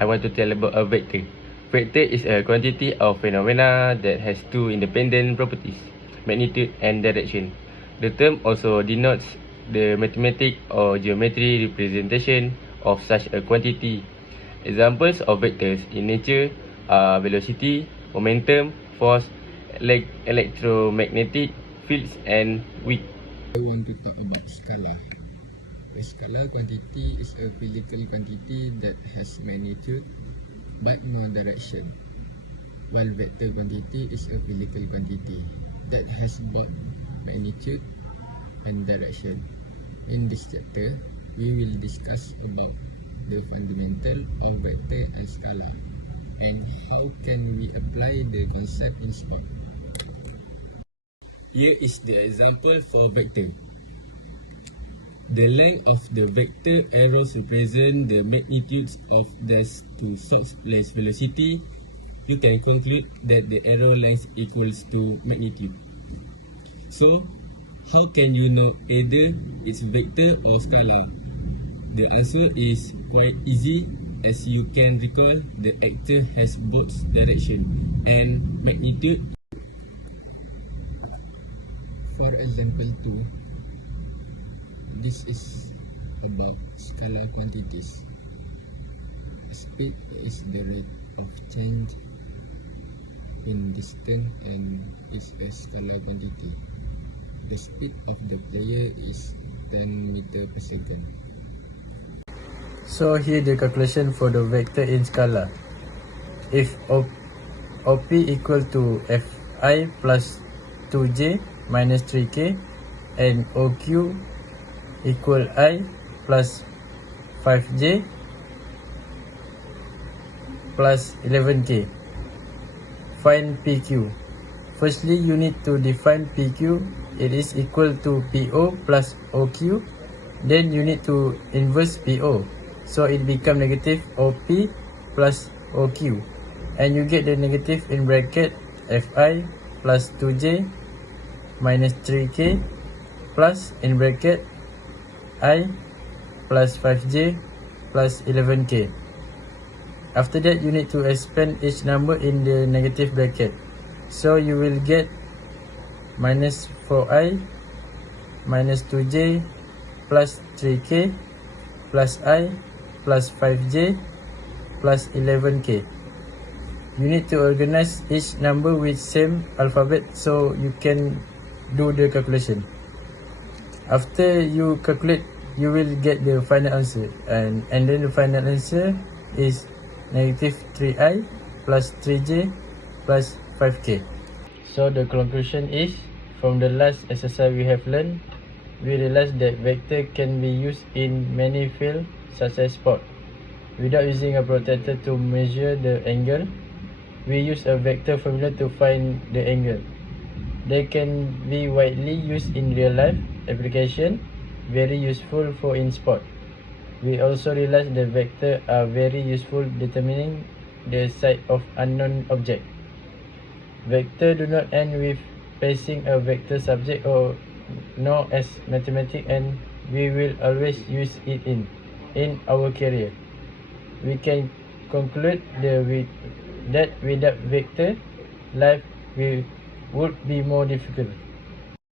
I want to tell about a vector. Vector is a quantity of phenomena that has two independent properties, magnitude and direction. The term also denotes the mathematical or geometry representation of such a quantity. Examples of vectors in nature are velocity, momentum, force, electromagnetic fields, and width. I want to talk about scalar. A scalar quantity is a physical quantity that has magnitude but no direction, while vector quantity is a physical quantity that has both magnitude and direction. In this chapter, we will discuss about the fundamental of vector and scalar and how can we apply the concept in sport. Here is the example for vector. The length of the vector arrows represent the magnitudes of those two source place velocity. You can conclude that the arrow length equals to magnitude. So, how can you know either it's vector or scalar? The answer is quite easy, as you can recall the actor has both direction and magnitude. For example 2, this is about scalar quantities. Speed is the rate of change in distance and is a scalar quantity. The speed of the player is 10 meters per second. So here the calculation for the vector in scalar. If OP equal to Fi plus 2j minus 3k and OQ equal I plus 5j plus 11k. Find PQ. Firstly, you need to define PQ. It is equal to PO plus OQ. Then you need to inverse PO. So it become negative OP plus OQ. And you get the negative in bracket Fi plus 2j minus 3k plus in bracket I plus 5j plus 11k. After that, you need to expand each number in the negative bracket. So you will get minus 4i minus 2j plus 3k plus I plus 5j plus 11k. You need to organize each number with same alphabet so you can do the calculation. After you calculate, you will get the final answer, and then the final answer is negative 3i plus 3j plus 5k. So the conclusion is, from the last exercise we have learned, we realized that vector can be used in many fields such as sport. Without using a protractor to measure the angle, we use a vector formula to find the angle. They can be widely used in real life application, very useful for in sport. We also realize that vectors are very useful determining the site of unknown object. Vectors do not end with placing a vector subject or nor as mathematics, and we will always use it in our career. We can conclude that without vector, life would be more difficult.